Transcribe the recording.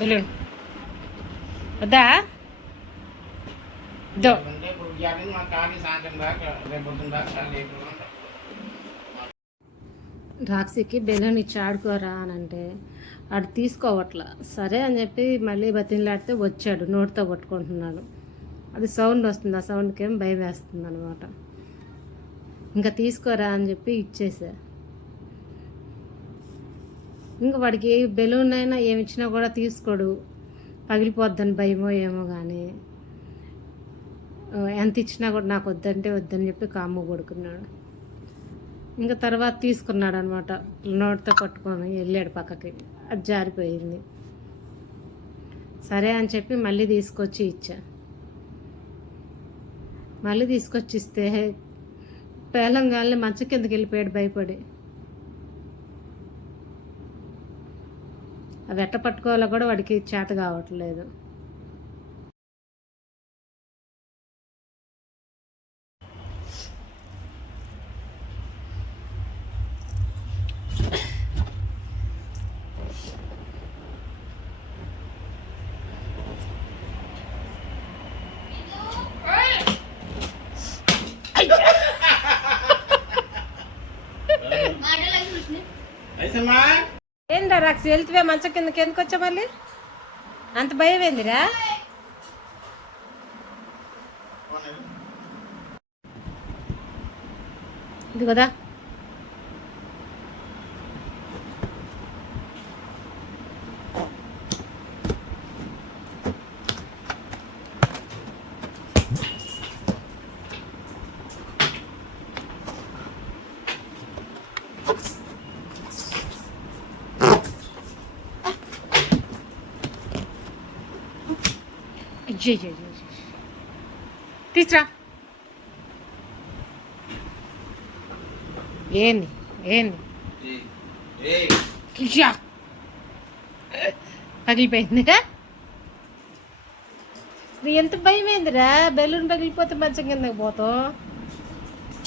Balloon వద్దా దో రాక్సీకి balloon ఇచ్చి ఆడుకోరా అని అంటే ఆడు తీసుకోవట్లా. సరే అని చెప్పి మళ్ళీ బతిలాడితే వచ్చాడు, నోటితో పట్టుకుంటున్నాడు. అది సౌండ్ వస్తుంది, ఆ సౌండ్కి ఏం భయం వేస్తుంది అనమాట. ఇంకా తీసుకోరా అని చెప్పి ఇచ్చేసా. ఇంకా వాడికి బెలూన్ అయినా ఏమి ఇచ్చినా కూడా తీసుకోడు, పగిలిపోద్దని భయమో ఏమో కానీ ఎంత ఇచ్చినా కూడా నాకు వద్దంటే వద్దని చెప్పి కామ్ము కొడుకున్నాడు. ఇంకా తర్వాత తీసుకున్నాడు అనమాట, నోటితో పట్టుకొని వెళ్ళాడు పక్కకి. అది జారిపోయింది. సరే అని చెప్పి మళ్ళీ తీసుకొచ్చి ఇచ్చా. మళ్ళీ తీసుకొచ్చి ఇస్తే పేలంగాల్ని మంచం కిందకి వెళ్ళిపోయాడు భయపడి. అవి ఎట్ట పట్టుకోవాలో కూడా వాడికి చేత కావట్లేదు. ఏందా రాక్సి వెళ్తే మంచం కిందకి ఎందుకు వచ్చా మళ్ళీ? అంత భయం ఏందిరా? ఇది కదా తీసురా. ఏంది ఏంది పగిలిపోయిందిరా? ఎంత భయం ఏందిరా? బెలూన్ పగిలిపోతే మంచం కిందకి పోతాం.